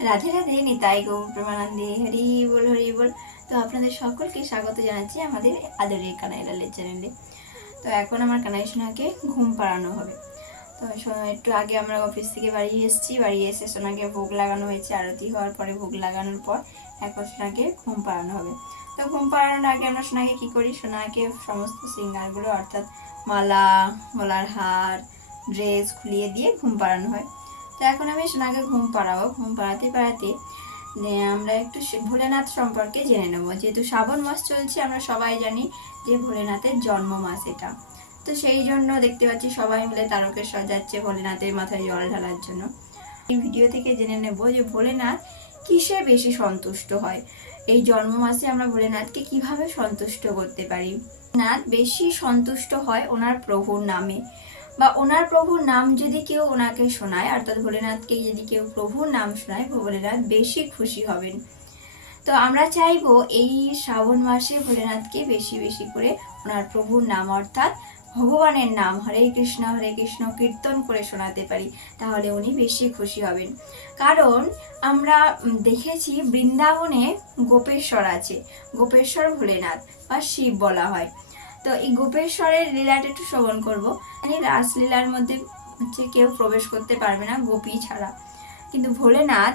রাধে রাধে, নিতাই গৌর প্রেমানন্দে, হরি বল হরি বল। তো আপনাদের সকলকে স্বাগত জানাচ্ছি আমাদের আদরের কানাইলালের চ্যানেলে। তো এখন আমার কানাই সোনাকে ঘুম পাড়ানো হবে। তো একটু আগে আমরা অফিস থেকে বাড়ি এসেছি, বাড়ি এসে সোনাকে ভোগ লাগানো হয়েছে, আরতি হওয়ার পরে ভোগ লাগানোর পর এখন সোনাকে ঘুম পাড়ানো হবে। তো ঘুম পাড়ানোর আগে আমরা সোনাকে কী করি, সোনাকে সমস্ত শৃঙ্গারগুলো অর্থাৎ মালা, গলার হার, ড্রেস খুলিয়ে দিয়ে ঘুম পাড়ানো হয়। তো এখন আমি সোনাকে ঘুম পাড়াবো। ঘুম পাড়াতে পাড়াতে আমরা একটু ভোলেনাথ সম্পর্কে জেনে নেব। যেহেতু শ্রাবণ মাস চলছে, আমরা সবাই জানি যে ভোলেনাথের জন্ম মাস এটা। তো সেই জন্য দেখতে পাচ্ছি সবাই মিলে তারকেশ্বর যাচ্ছে ভোলেনাথের মাথায় জল ঢালার জন্য। এই ভিডিও থেকে জেনে নেব যে ভোলেনাথ কিসে বেশি সন্তুষ্ট হয়, এই জন্ম মাসে আমরা ভোলেনাথকে কিভাবে সন্তুষ্ট করতে পারি। নাথ বেশি সন্তুষ্ট হয় ওনার প্রভুর নামে, বা ওনার প্রভুর নাম যদি কেউ ওনাকে শোনায়, অর্থাৎ ভোলেনাথকে যদি কেউ প্রভুর নাম শোনায়, ভোলেনাথ বেশি খুশি হবেন। তো আমরা চাইবো এই শ্রাবণ মাসে ভোলেনাথকে বেশি বেশি করে ওনার প্রভুর নাম অর্থাৎ ভগবানের নাম হরে কৃষ্ণ কীর্তন করে শোনাতে পারি, তাহলে উনি বেশি খুশি হবেন। কারণ আমরা দেখেছি বৃন্দাবনে গোপেশ্বর আছে, গোপেশ্বর ভোলেনাথ বা শিব বলা হয়। তো এই গোপেশ্বরের লীলাটা একটু শ্রবণ করবো। এই রাসলীলার মধ্যে হচ্ছে কেউ প্রবেশ করতে পারবে না গোপী ছাড়া, কিন্তু ভোলেনাথ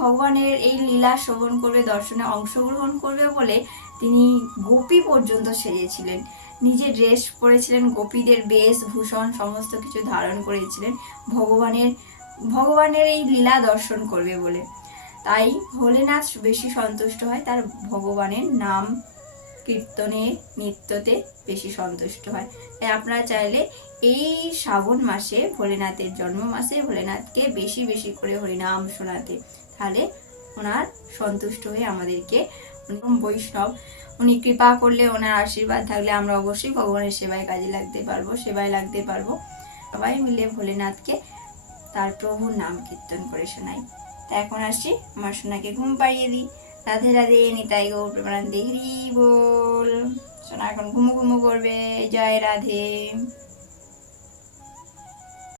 ভগবানের এই লীলা শ্রবণ করবে, দর্শনে অংশগ্রহণ করবে বলে তিনি গোপী পর্যন্ত সেজেছিলেন, নিজে ড্রেস পরেছিলেন, গোপীদের বেশভূষণ সমস্ত কিছু ধারণ করেছিলেন ভগবানের এই লীলা দর্শন করবে বলে। তাই ভোলেনাথ বেশি সন্তুষ্ট হয় তার ভগবানের নাম কীর্তনে, নৃত্যতে বেশি সন্তুষ্ট হয়। তাই আপনারা চাইলে এই শ্রাবণ মাসে ভোলেনাথের জন্ম মাসে ভোলেনাথকে বেশি বেশি করে হরিনাম শোনাতে, তাহলে ওনার সন্তুষ্ট হয়ে আমাদেরকে বৈষ্ণব, উনি কৃপা করলে, ওনার আশীর্বাদ থাকলে আমরা অবশ্যই ভগবানের সেবায় সেবায় লাগতে পারবো। সবাই মিলে ভোলেনাথকে তার প্রভুর নাম কীর্তন করে শোনাই। তা এখন আসছি, আমার সোনাকে ঘুম পাড়িয়ে দিই। রাধে রাধে, নিতাই গৌর প্রেমানন্দে, হরি বল। সোনা এখন ঘুমো ঘুমো করবে। জয় রাধে।